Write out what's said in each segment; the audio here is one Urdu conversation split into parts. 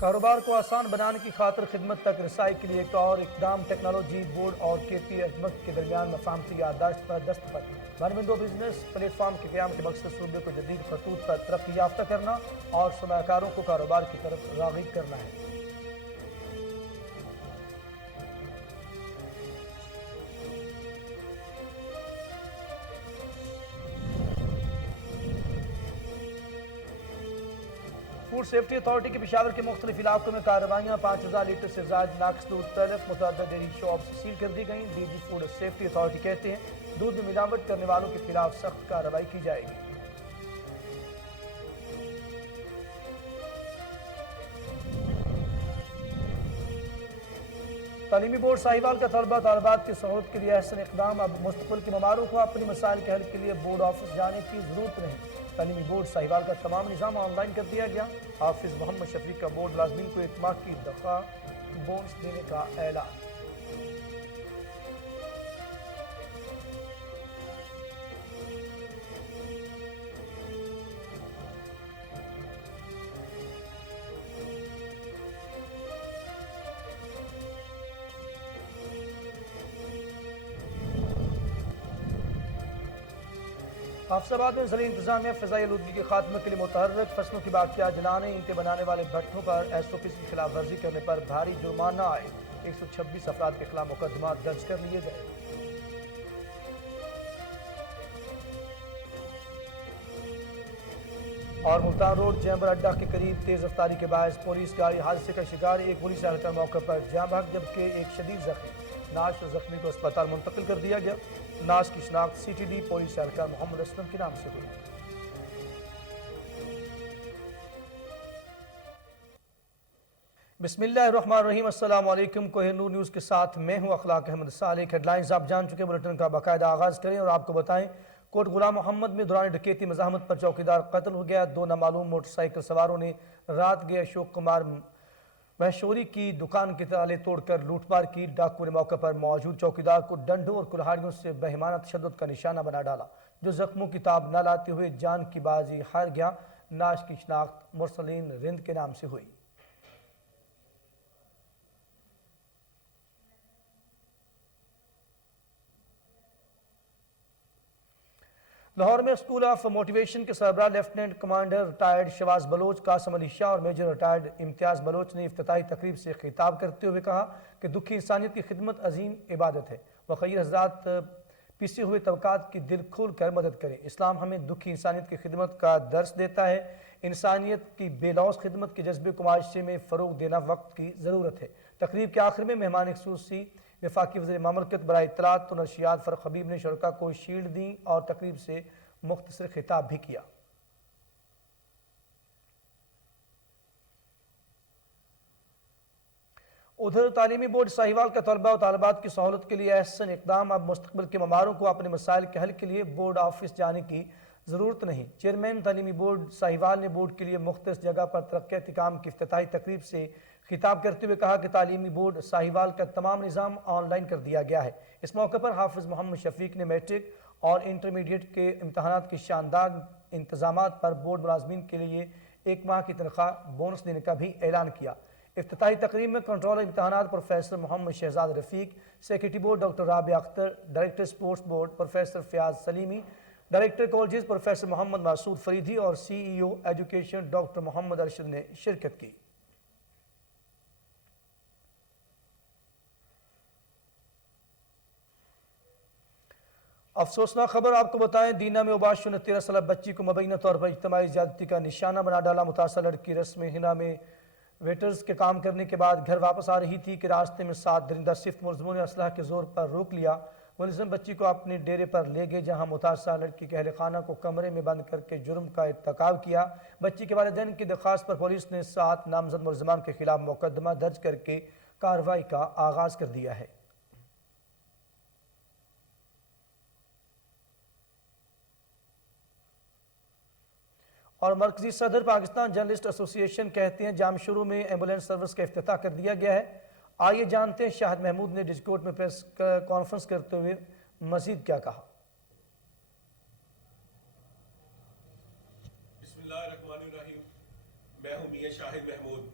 کاروبار کو آسان بنانے کی خاطر خدمت تک رسائی کے لیے ایک اور اقدام، ٹیکنالوجی بورڈ اور کے پی حکومت کے درمیان مفاہمتی یادداشت پر دستخط۔ بھر بزنس پلیٹ فارم کے قیام کے مقصد صوبے کو جدید خطوط پر ترقی یافتہ کرنا اور سرمایہ کاروں کو کاروبار کی طرف راغب کرنا ہے۔ فوڈ سیفٹی اتھارٹی کے پشاور کے مختلف علاقوں میں کارروائیاں، 5000 لیٹر سے زائد ناقص دودھ تلف، متعدد ڈیری شاپس سیل کر دی گئیں۔ D G food safety authority کہتے ہیں دودھ میں ملاوٹ کرنے والوں کے خلاف سخت کارروائی کی جائے گی۔ تعلیمی بورڈ ساہیوال کا طلبہ طالبات کی سہولت کے لیے احسن اقدام، اب مستقبل کے ممالوں کو اپنی مسائل کے حل کے لیے بورڈ آفس جانے کی ضرورت نہیں۔ تعلیمی بورڈ ساہیوال کا تمام نظام آن لائن کر دیا گیا۔ حافظ محمد شفیق کا بورڈ ملازمین کو 1 ماہ کی تنخواہ بونس دینے کا اعلان۔ حافظ آباد میں ضلعی انتظامیہ فضائی آلودگی کے خاتمے کے لیے متحرک، فصلوں کی باقیات جلانے، اینٹیں بنانے والے بھٹوں پر ایس او پیز کی خلاف ورزی کرنے پر بھاری جرمانہ آئے۔ 126 افراد کے خلاف مقدمات درج کر لیے گئے۔ اور ملتان روڈ جیمبر اڈہ کے قریب تیز رفتاری کے باعث پولیس گاڑی حادثے کا شکار، ایک پولیس اہلکار موقع پر جاں بحق جبکہ ایک شدید زخمی۔ نعش زخمی کو اسپتال منتقل کر دیا گیا۔ نعش کی شناخت سی ٹی ڈی پولیس اہلکار محمد اسلم کے نام سے ہوئی۔ بسم اللہ الرحمن الرحیم، السلام علیکم۔ کوہ نور نیوز کے ساتھ میں ہوں اخلاق احمد صالح۔ ہیڈ لائنز آپ جان چکے، بلٹن کا باقاعدہ آغاز کریں اور آپ کو بتائیں کوٹ غلام محمد میں دوران ڈکیتی مزاحمت پر چوکیدار قتل ہو گیا۔ 2 نامعلوم موٹر سائیکل سواروں نے رات گئے اشوک کمار مہشوری کی دکان کے تالے توڑ کر لوٹ مار کی۔ ڈاکو نے موقع پر موجود چوکیدار کو ڈنڈوں اور کلہاڑیوں سے بہیمانہ تشدد کا نشانہ بنا ڈالا، جو زخموں کی تاب نہ لاتے ہوئے جان کی بازی ہار گیا۔ نعش کی شناخت مرسلین رند کے نام سے ہوئی۔ لاہور میں اسکول آف موٹیویشن کے سربراہ lieutenant commander retired Shawaz Baloch, Qasim Ali Shah اور میجر ریٹائرڈ امتیاز بلوچ نے افتتاحی تقریب سے خطاب کرتے ہوئے کہا کہ دکھی انسانیت کی خدمت عظیم عبادت ہے۔ وخیر حضرات پیسے ہوئے طبقات کی دل کھول کر مدد کریں۔ اسلام ہمیں دکھی انسانیت کی خدمت کا درس دیتا ہے۔ انسانیت کی بے لوث خدمت کے جذبے کو معاشرے میں فروغ دینا وقت کی ضرورت ہے۔ تقریب کے آخر میں مہمان خصوصی وفاقی وزیر مملکت برائے اطلاعات و نشریات فرق حبیب نے شرکاء کو شیلڈ دیں اور تقریب سے مختصر خطاب بھی کیا۔ ادھر تعلیمی بورڈ ساہیوال کا طلبہ و طالبات کی سہولت کے لیے احسن اقدام، اب مستقبل کے ممالوں کو اپنے مسائل کے حل کے لیے بورڈ آفس جانے کی ضرورت نہیں۔ چیئرمین تعلیمی بورڈ ساہیوال نے بورڈ کے لیے مختص جگہ پر ترقیاتی کام کی افتتاحی تقریب سے خطاب کرتے ہوئے کہا کہ تعلیمی بورڈ ساہیوال کا تمام نظام آن لائن کر دیا گیا ہے۔ اس موقع پر حافظ محمد شفیق نے میٹرک اور انٹرمیڈیٹ کے امتحانات کے شاندار انتظامات پر بورڈ ملازمین کے لیے 1 ماہ کی تنخواہ بونس دینے کا بھی اعلان کیا۔ افتتاحی تقریب میں کنٹرولر امتحانات professor Muhammad Shahzad Rafiq, secretary board doctor Rabia Akhtar, director sports board professor Fayyaz Salimi, director colleges professor Muhammad Masood Faridi اور C E O education doctor Muhammad Arshad نے شرکت کی۔ افسوسناک خبر آپ کو بتائیں، دینا میں اوباش نے 13 سالہ بچی کو مبینہ طور پر اجتماعی زیادتی کا نشانہ بنا ڈالا۔ متاثرہ لڑکی رسم ہنا میں ویٹرز کے کام کرنے کے بعد گھر واپس آ رہی تھی کہ راستے میں 7 درندہ صفت ملزموں نے اسلحہ کے زور پر روک لیا۔ ملزم بچی کو اپنے ڈیرے پر لے گئے جہاں متاثرہ لڑکی کے اہل خانہ کو کمرے میں بند کر کے جرم کا ارتکاب کیا۔ بچی کے والدین کی درخواست پر پولیس نے 7 نامزد ملزمان کے خلاف مقدمہ درج کر کے کارروائی کا آغاز کر دیا ہے۔ اور مرکزی صدر پاکستان جرنلسٹ ایسوسی ایشن کہتے ہیں جامشورو میں ایمبولینس سروس کا افتتاح کر دیا گیا ہے۔ آئیے جانتے ہیں شاہد محمود نے ڈجکوٹ میں پریس کانفرنس کرتے ہوئے مزید کیا کہا۔ بسم اللہ الرحمن الرحیم، میں ہوں میاں شاہد محمود،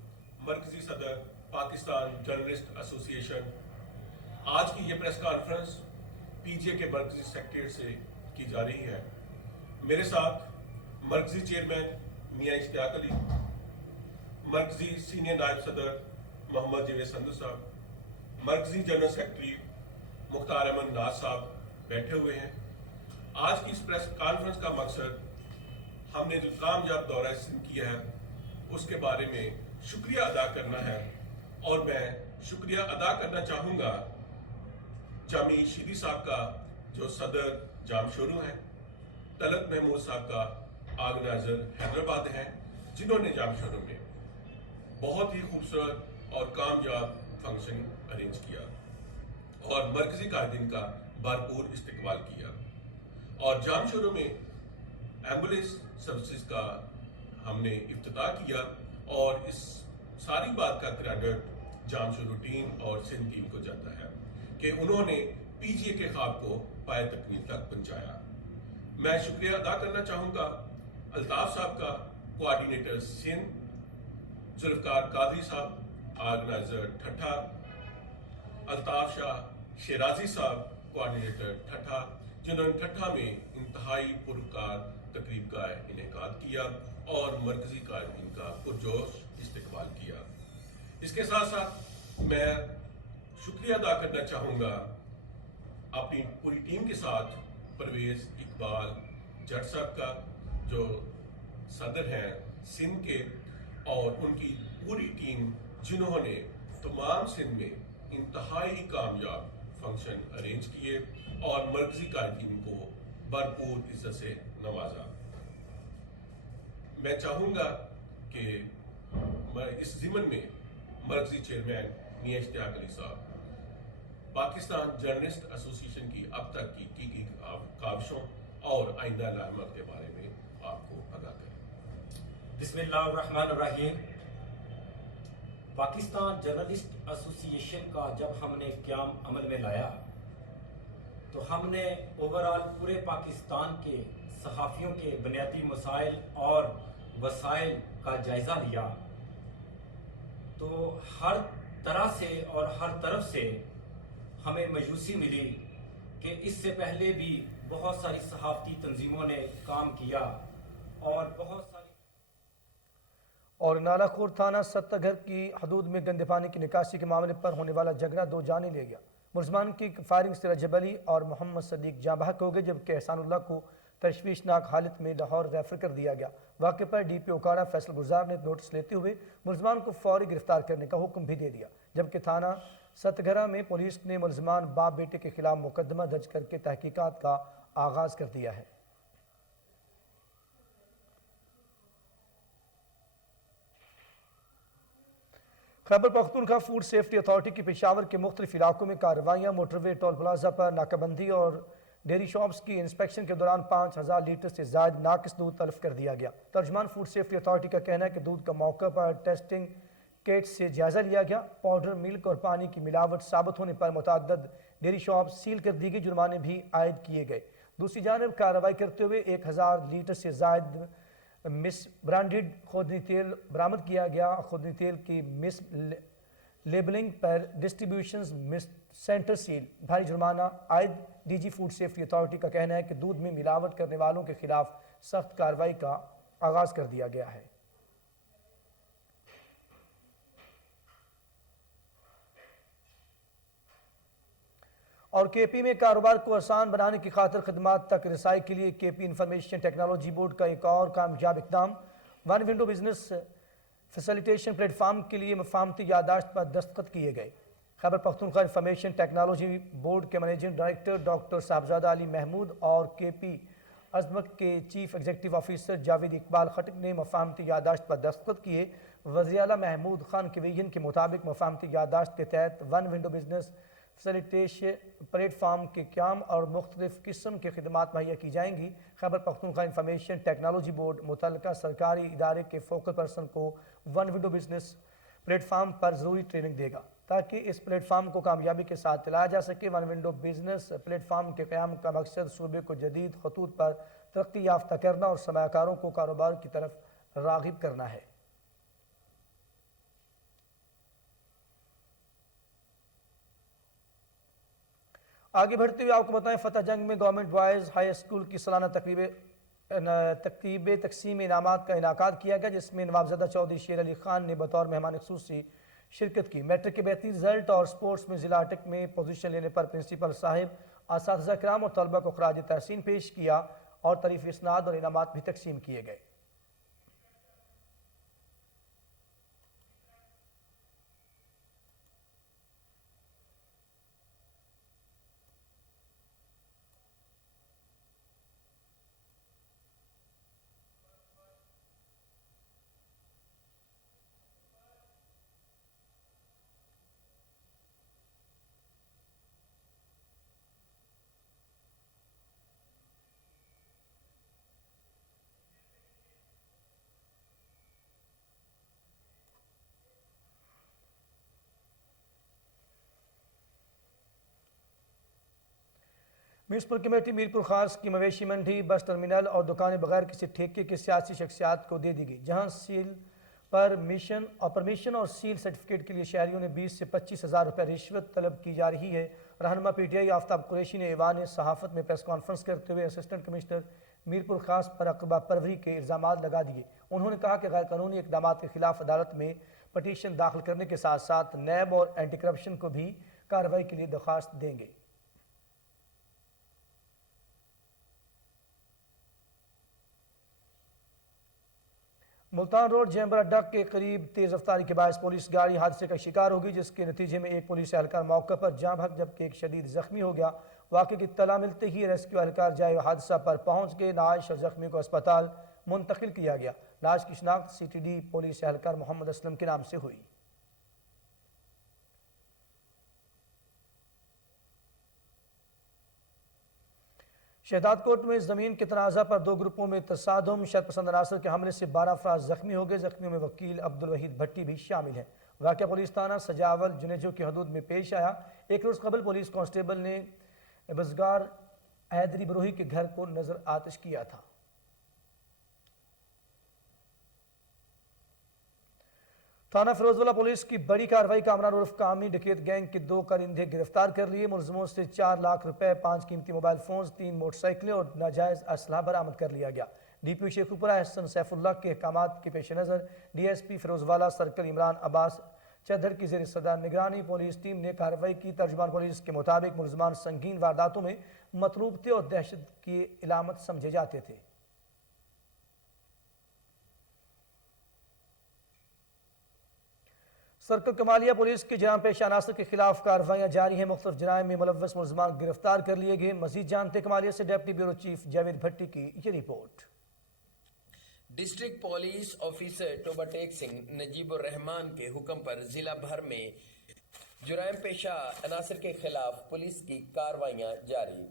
مرکزی صدر پاکستان جرنلسٹ ایسوسی ایشن، آج کی یہ پریس کانفرنس پی جی اے کے مرکزی سیکریٹریٹ سے کی جا رہی ہے۔ میرے ساتھ مرکزی چیئرمین میاں اشتیاق علی، مرکزی سینئر نائب صدر محمد جاوید سندھو صاحب، مرکزی جنرل سیکرٹری مختار احمد ناز صاحب بیٹھے ہوئے ہیں۔ آج کی اس پریس کانفرنس کا مقصد ہم نے جو کامیاب دورہ سندھ کیا ہے اس کے بارے میں شکریہ ادا کرنا ہے، اور میں شکریہ ادا کرنا چاہوں گا جامی شیدی صاحب کا جو صدر جام شورو ہیں، طلعت محمود صاحب کا آرگنائزر حیدرآباد ہیں، جنہوں نے جام شورو میں بہت ہی خوبصورت اور کامیاب فنکشن ارینج کیا اور مرکزی قائدین کا بھرپور استقبال کیا، اور جام شورو میں ایمبولینس سروسز کا ہم نے افتتاح کیا، اور اس ساری بات کا کریڈٹ جام شورو ٹیم اور سندھ ٹیم کو جاتا ہے کہ انہوں نے پی جی اے کے خواب کو پائے تکمیل تک پہنچایا۔ میں شکریہ ادا کرنا چاہوں گا الطاف صاحب کا، کوآرڈینیٹر سندھ، ذوالفقار قادری صاحب آرگنائزر ٹھٹھا، الطاف شاہ شیرازی صاحب کوآرڈینیٹر ٹھٹھا، جنہوں نے ٹھٹھا میں انتہائی پرکار تقریب کا انعقاد کیا اور مرکزی قائدین کا پرجوش استقبال کیا۔ اس کے ساتھ ساتھ میں شکریہ ادا کرنا چاہوں گا اپنی پوری ٹیم کے ساتھ پرویز اقبال جٹ صاحب کا، جو صدر ہیں سندھ کے، اور ان کی پوری ٹیم جنہوں نے تمام سندھ میں انتہائی کامیاب فنکشن ارینج کیے اور مرکزی قائدین کو بھرپور عزت سے نوازا۔ میں چاہوں گا کہ اس ضمن میں مرکزی چیئرمین میاں اشتیاق علی صاحب پاکستان جرنلسٹ ایسوسی ایشن کی اب تک کی گئی کاوشوں اور آئندہ علامات کے بارے میں آپ کو آگاہ کریں۔ بسم اللہ الرحمن الرحیم۔ پاکستان جرنلسٹ ایسوسی ایشن کا جب ہم نے قیام عمل میں لایا تو ہم نے اوورآل پورے پاکستان کے صحافیوں کے بنیادی مسائل اور وسائل کا جائزہ لیا، تو ہر طرح سے اور ہر طرف سے ہمیں مایوسی ملی کہ اس سے پہلے بھی بہت ساری صحافتی تنظیموں نے کام کیا اور بہت ساری اور نالا خور تھانہ ستہ گھر کی حدود میں گندے پانی کی نکاسی کے معاملے پر ہونے والا جھگڑا 2 جانیں لے گیا۔ ملزمان کی فائرنگ سے رجب علی اور محمد صدیق جاں بحق ہو گئے، جبکہ احسان اللہ کو تشویشناک حالت میں لاہور ریفر کر دیا گیا۔ واقعے پر ڈی پی اوکاڑا فیصل گزار نے نوٹس لیتے ہوئے ملزمان کو فوری گرفتار کرنے کا حکم بھی دے دیا، جبکہ تھانہ ستہ گھرا میں پولیس نے ملزمان باپ بیٹے کے خلاف مقدمہ درج کر کے تحقیقات کا آغاز کر دیا ہے۔ Khyber Pakhtunkhwa food safety authority کی پشاور کے مختلف علاقوں میں کارروائیاں، موٹر وے ٹول پلازہ پر ناکہ بندی اور ڈیری شاپس کی انسپیکشن کے دوران 5000 لیٹر سے زائد ناقص دودھ تلف کر دیا گیا۔ ترجمان فوڈ سیفٹی اتھارٹی کا کہنا ہے کہ دودھ کا موقع پر ٹیسٹنگ کٹ سے جائزہ لیا گیا، پاؤڈر، ملک اور پانی کی ملاوٹ ثابت ہونے پر متعدد ڈیری شاپ سیل کر دی گئی، جرمانے بھی عائد کیے گئے۔ دوسری جانب کارروائی کرتے ہوئے 1000 لیٹر سے زائد مس برانڈڈ خوردنی تیل برآمد کیا گیا۔ خوردنی تیل کی مس لیبلنگ پر ڈسٹریبیوشنز مس سینٹر سیل، بھاری جرمانہ عائد۔ D G food safety authority کا کہنا ہے کہ دودھ میں ملاوٹ کرنے والوں کے خلاف سخت کارروائی کا آغاز کر دیا گیا ہے۔ اور کے پی میں کاروبار کو آسان بنانے کی خاطر خدمات تک رسائی کے لیے کے پی انفارمیشن ٹیکنالوجی بورڈ کا ایک اور کامیاب اقدام، one window business facilitation plate form کے لیے مفاہمتی یادداشت پر دستخط کیے گئے۔ خیبر پختونخوا انفارمیشن ٹیکنالوجی بورڈ کے منیجنگ ڈائریکٹر ڈاکٹر صاحبزادہ علی محمود اور کے پی عظمت کے chief executive officer Javed Iqbal Khattak نے مفاہمتی یادداشت پر دستخط کیے۔ وزیر اعلیٰ محمود خان کے ویژن کے مطابق مفاہمتی یادداشت کے تحت one window business facilitation plate form کے قیام اور مختلف قسم کے خدمات مہیا کی جائیں گی۔ Khyber Pakhtunkhwa information technology board متعلقہ سرکاری ادارے کے فوکل پرسن کو one window business platform پر ضروری ٹریننگ دے گا تاکہ اس پلیٹ فارم کو کامیابی کے ساتھ چلایا جا سکے۔ One window business plate form کے قیام کا مقصد صوبے کو جدید خطوط پر ترقی یافتہ کرنا اور سرمایہ کاروں کو کاروبار کی طرف راغب کرنا ہے۔ آگے بڑھتے ہوئے آپ کو بتائیں فتح جنگ میں گورنمنٹ بوائز ہائی اسکول کی سالانہ تقریب تقسیم انعامات کا انعقاد کیا گیا، جس میں نوابزدہ چودھری شیر علی خان نے بطور مہمان خصوصی شرکت کی۔ میٹرک کے بہترین رزلٹ اور سپورٹس میں ضلع اٹک میں پوزیشن لینے پر پرنسپل صاحب، اساتذہ کرام اور طلبہ کو خراج تحسین پیش کیا اور تعریفی اسناد اور انعامات بھی تقسیم کیے گئے۔ میونسپل کمیٹی میرپور خاص کی مویشی منڈی، بس ٹرمینل اور دکانیں بغیر کسی ٹھیکے کے سیاسی شخصیات کو دے دی گئی، جہاں سیل پرمیشن اور سیل سرٹیفکیٹ کے لیے شہریوں نے 20 سے 25 ہزار روپے رشوت طلب کی جا رہی ہے۔ رہنما پی ٹی آئی آفتاب قریشی نے ایوان صحافت میں پریس کانفرنس کرتے ہوئے اسسٹنٹ کمشنر میرپور خاص پر عقبہ پروری کے الزامات لگا دیے۔ انہوں نے کہا کہ غیر قانونی اقدامات کے خلاف عدالت میں پٹیشن داخل کرنے کے ساتھ ساتھ نیب اور اینٹی کرپشن کو بھی کارروائی کے لیے درخواست دیں گے۔ ملتان روڈ جیمبر اڈہ کے قریب تیز رفتاری کے باعث پولیس گاڑی حادثے کا شکار ہوگی، جس کے نتیجے میں ایک پولیس اہلکار موقع پر جاں بحق جبکہ ایک شدید زخمی ہو گیا۔ واقعے کی اطلاع ملتے ہی ریسکیو اہلکار جائے حادثہ پر پہنچ گئے۔ لاش اور زخمی کو اسپتال منتقل کیا گیا۔ لاش کی شناخت سی ٹی ڈی پولیس اہلکار محمد اسلم کے نام سے ہوئی۔ شہداد کوٹ میں زمین کے تنازع پر دو گروپوں میں تصادم، شرپسند عناصر کے حملے سے 12 افراد زخمی ہو گئے۔ زخمیوں میں وکیل عبدالوحید بھٹی بھی شامل ہیں۔ واقعہ پولیس تھانہ سجاول جنیجو کی حدود میں پیش آیا۔ ایک روز قبل پولیس کانسٹیبل نے بزگار حیدری بروہی کے گھر کو نظر آتش کیا تھا۔ تھانہ فیروز واللہ پولیس کی بڑی کارروائی، کامران عرف کامی ڈکیت گینگ کے 2 کارندے گرفتار کر لیے۔ ملزموں سے 4 لاکھ روپے، 5 قیمتی موبائل فونز، 3 موٹر سائیکلیں اور ناجائز اسلحہ برآمد کر لیا گیا۔ ڈی پی او شیخوپورہ احسن سیف اللہ کے احکامات کے پیش نظر ڈی ایس پی فیروز واللہ سرکل عمران عباس چدھر کی زیر صدر نگرانی پولیس ٹیم نے کارروائی کی۔ ترجمان پولیس کے مطابق ملزمان سنگین وارداتوں میں مطلوب تھے اور دہشت کی علامت سمجھے جاتے تھے۔ سرکل کمالیہ پولیس کے جرائم پیشہ عناصر کے خلاف کارروائیاں جاری ہیں۔ مختلف جرائم میں ملوث ملزمان گرفتار کر لیے گئے۔ مزید جانتے کمالیہ سے deputy bureau chief Javed Bhatti کی یہ report. District police officer Toba Tek Singh Najib ur-Rehman کے حکم پر ضلع بھر میں جرائم پیشہ عناصر کے خلاف پولیس کی کارروائیاں جاری۔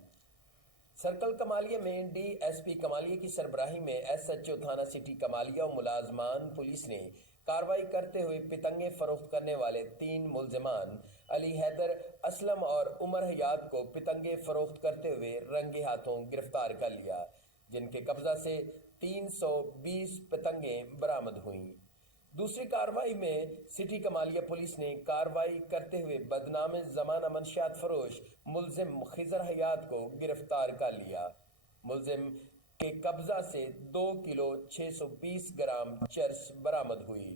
سرکل کمالیہ میں ڈی ایس پی کمالیہ کی سربراہی میں ایس ایچ او تھانہ سٹی کمالیہ اور ملازمان پولیس نے کارروائی کرتے ہوئے پتنگیں فروخت کرنے والے 3 ملزمان علی حیدر، اسلم اور عمر حیات کو پتنگیں فروخت کرتے ہوئے رنگے ہاتھوں گرفتار کر لیا، جن کے قبضہ سے 320 پتنگیں برآمد ہوئیں۔ دوسری کارروائی میں سٹی کمالیہ پولیس نے کارروائی کرتے ہوئے بدنام زمانہ منشیات فروش ملزم خضر حیات کو گرفتار کر لیا۔ ملزم کے قبضہ سے 2 کلو 620 گرام چرس برآمد ہوئی۔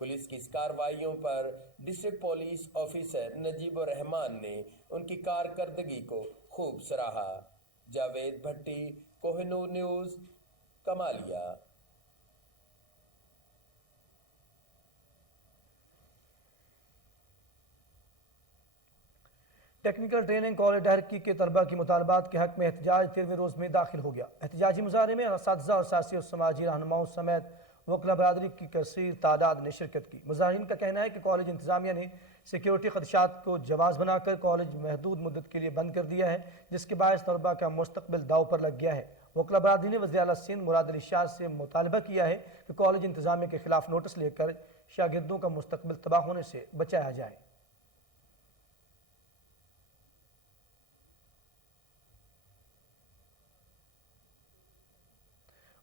پولیس کی اس کارروائیوں پر ڈسٹرکٹ پولیس آفیسر نجیب الرحمان نے ان کی کارکردگی کو خوب سراہا۔ Javed Bhatti, Koh Noor news, Kamalia. Technical training college Daharki کے طلبہ کی مطالبات کے حق میں احتجاج 13ویں روز میں داخل ہو گیا۔ احتجاجی مظاہرے میں اساتذہ اور سیاسی اور سماجی رہنماؤں سمیت وکلا برادری کی کثیر تعداد نے شرکت کی۔ مظاہرین کا کہنا ہے کہ کالج انتظامیہ نے سیکیورٹی خدشات کو جواز بنا کر کالج محدود مدت کے لیے بند کر دیا ہے، جس کے باعث طلبہ کا مستقبل داؤ پر لگ گیا ہے۔ وکلا برادری نے وزیر اعلیٰ سندھ مراد علی شاہ سے مطالبہ کیا ہے کہ کالج انتظامیہ کے خلاف نوٹس لے کر شاگردوں کا مستقبل تباہ ہونے سے بچایا جائے۔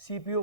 CPO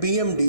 BMD,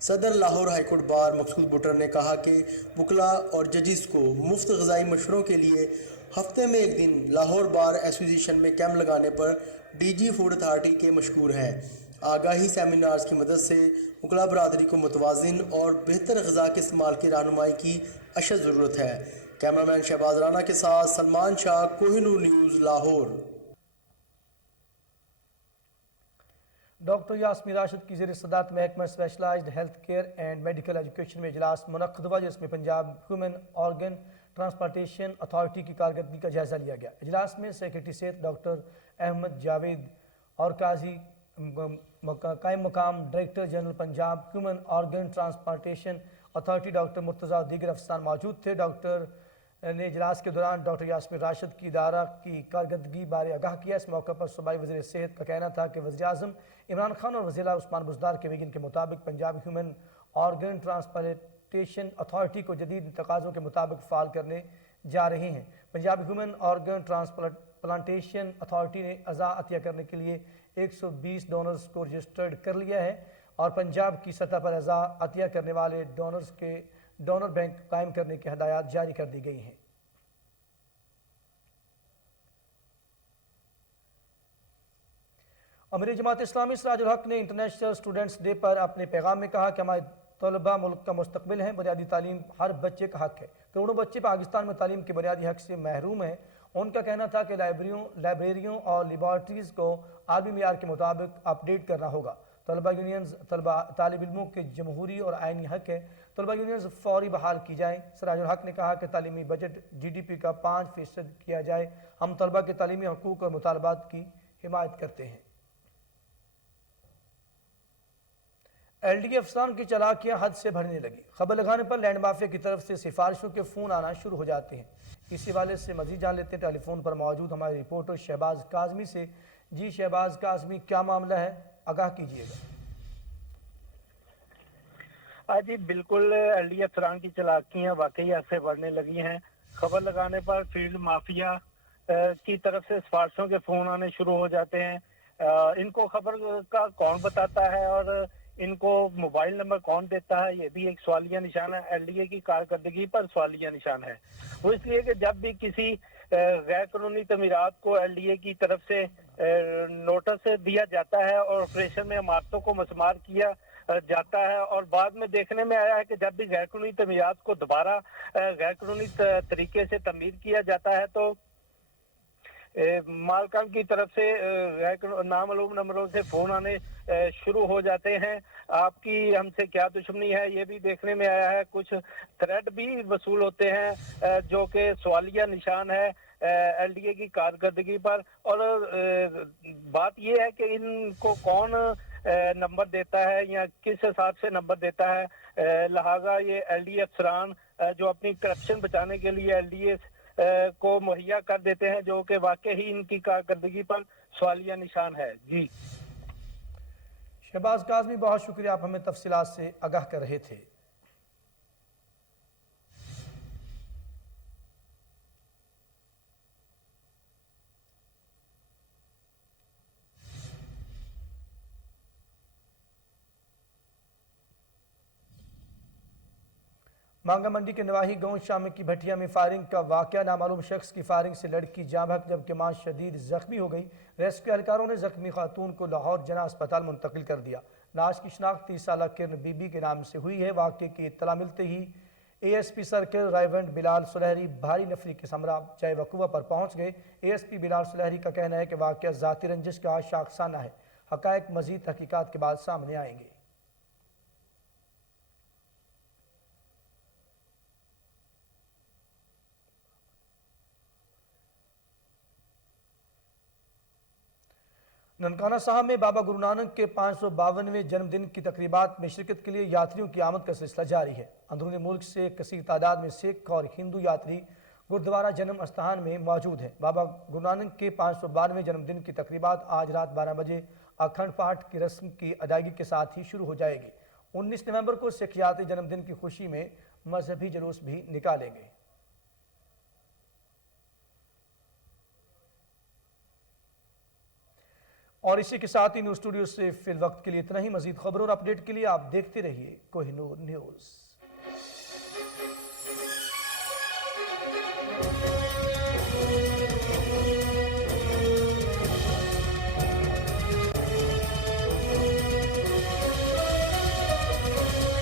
صدر لاہور ہائی کورٹ بار مقصود بٹر نے کہا کہ وکلاء اور ججز کو مفت غذائی مشوروں کے لیے ہفتے میں ایک دن لاہور بار ایسوسی ایشن میں کیمپ لگانے پر ڈی جی فوڈ اتھارٹی کے مشکور ہیں۔ آگاہی سیمینارز کی مدد سے وکلاء برادری کو متوازن اور بہتر غذا کے استعمال کی رہنمائی کی اشد ضرورت ہے۔ کیمرامین شہباز رانا کے ساتھ سلمان شاہ، کوہ نور نیوز، لاہور۔ ڈاکٹر یاسمین راشد کی زیر صدارت محکمہ specialized health care and medical education میں اجلاس منعقد ہوا، جس میں Punjab human organ transplantation authority کی کارکردگی کا جائزہ لیا گیا۔ اجلاس میں سیکرٹری صحت ڈاکٹر احمد جاوید اور قاضی قائم مقام director general Punjab human organ transplantation authority doctor Murtaza اور دیگر افسران موجود تھے۔ ڈاکٹر نے اجلاس کے دوران ڈاکٹر یاسمین راشد کی ادارہ کی کارکردگی بارے آگاہ کیا۔ اس موقع پر صوبائی وزیر صحت کا کہنا تھا کہ وزیر اعظم عمران خان اور وزیر اعلیٰ عثمان بزدار کے ویژن کے مطابق Punjab human organ transplantation authority کو جدید تقاضوں کے مطابق فعال کرنے جا رہے ہیں۔ Punjab human organ transplantation authority نے اعضاء عطیہ کرنے کے لیے 120 ڈونرز کو رجسٹرڈ کر لیا ہے اور پنجاب کی سطح پر اعضاء عطیہ کرنے والے ڈونرز کے ڈونر بینک قائم کرنے کی ہدایات جاری کر دی گئی ہیں۔ امیر جماعت اسلامی سراج الحق نے انٹرنیشنل اسٹوڈنٹس ڈے پر اپنے پیغام میں کہا کہ ہمارے طلباء ملک کا مستقبل ہیں، بنیادی تعلیم ہر بچے کا حق ہے۔ کروڑوں بچے پاکستان میں تعلیم کے بنیادی حق سے محروم ہیں۔ ان کا کہنا تھا کہ لائبریریوں اور لیبارٹریز کو عالمی معیار کے مطابق اپ ڈیٹ کرنا ہوگا۔ طلبہ یونینز طالب علموں کے جمہوری اور آئینی حق ہے، طلبہ یونینز فوری بحال کی جائیں۔ سراج الحق نے کہا کہ تعلیمی بجٹ جی ڈی پی کا 5% کیا جائے۔ ہم طلبہ کے تعلیمی حقوق اور مطالبات کی حمایت کرتے ہیں۔ ایل ڈی افسران کی چالاکیاں حد سے بڑھنے لگی۔ خبر لگانے پر لینڈ مافیا کی طرف سے سفارشوں کے فون آنا شروع ہو جاتے ہیں۔ اسی حوالے سے مزید جان لیتے ہیں ٹیلی فون پر موجود ہمارے رپورٹر شہباز کاظمی سے۔ جی شہباز کاظمی، کیا معاملہ ہے، آگاہ کیجیے گا۔ جی بالکل، ایل ڈی افسران کی چالاکیاں واقعی حد سے بڑھنے لگی ہیں۔ خبر لگانے پر فیلڈ مافیا کی طرف سے سفارشوں کے فون آنے شروع ہو جاتے ہیں۔ ان کو خبر کا کون بتاتا ہے اور ان کو موبائل نمبر کون دیتا ہے، یہ بھی ایک سوالیہ نشان ہے۔ ایل ڈی اے کی کارکردگی پر سوالیہ نشان ہے۔ وہ اس لیے کہ جب بھی کسی غیر قانونی تعمیرات کو ایل ڈی اے کی طرف سے نوٹس دیا جاتا ہے اور آپریشن میں عمارتوں کو مسمار کیا جاتا ہے، اور بعد میں دیکھنے میں آیا ہے کہ جب بھی غیر قانونی تعمیرات کو دوبارہ غیر قانونی طریقے سے تعمیر کیا جاتا ہے تو مالکان کی طرف سے نامعلوم نمبروں سے فون آنے شروع ہو جاتے ہیں۔ آپ کی ہم سے کیا دشمنی ہے، یہ بھی دیکھنے میں آیا ہے۔ کچھ تھریٹ بھی وصول ہوتے ہیں جو کہ سوالیہ نشان ہے ایل ڈی اے کی کارکردگی پر۔ اور بات یہ ہے کہ ان کو کون نمبر دیتا ہے یا کس حساب سے نمبر دیتا ہے، لہٰذا یہ ایل ڈی اے افسران جو اپنی کرپشن بچانے کے لیے ایل ڈی اے کو مہیا کر دیتے ہیں، جو کہ واقعی ان کی کارکردگی پر سوالیہ نشان ہے۔ جی شہباز کاظمی، بہت شکریہ، آپ ہمیں تفصیلات سے آگاہ کر رہے تھے۔ مانگا منڈی کے نواحی گاؤں شامل کی بھٹیا میں فائرنگ کا واقعہ، نامعلوم شخص کی فائرنگ سے لڑکی جاں بحق جبکہ ماں شدید زخمی ہو گئی۔ ریسکیو اہلکاروں نے زخمی خاتون کو لاہور جناح اسپتال منتقل کر دیا۔ لاش کی شناخت 30 سالہ کرن بی بی کے نام سے ہوئی ہے۔ واقعے کی اطلاع ملتے ہی A S P circle Raiwind Bilal Sulehri بھاری نفری کے ہمراہ جائے وقوع پر پہنچ گئے۔ اے ایس پی بلال سلہری کا کہنا ہے کہ واقعہ ذاتی رنجش کا شاخسانہ ہے۔ حقائق مزید تحقیقات کے بعد سامنے آئیں گے۔ ننکانہ صاحب میں بابا گرو نانک کے 552ویں جنم دن کی تقریبات میں شرکت کے لیے یاتریوں کی آمد کا سلسلہ جاری ہے۔ اندرون ملک سے کثیر تعداد میں سکھ اور ہندو یاتری گردوارہ جنم استھان میں موجود ہیں۔ بابا گرو نانک کے 552ویں جنم دن کی تقریبات آج رات 12 بجے اکھنڈ پاٹھ کی رسم کی ادائیگی کے ساتھ ہی شروع ہو جائے گی۔ 19 نومبر کو سکھ یاتری جنم دن کی خوشی میں مذہبی جلوس بھی نکالیں گے۔ اور اسی کے ساتھ ہی نیوز اسٹوڈیو سے فی الوقت کے لیے اتنا ہی. مزید خبروں اور اپڈیٹ کے لیے آپ دیکھتے رہیے کوہ نور نیوز.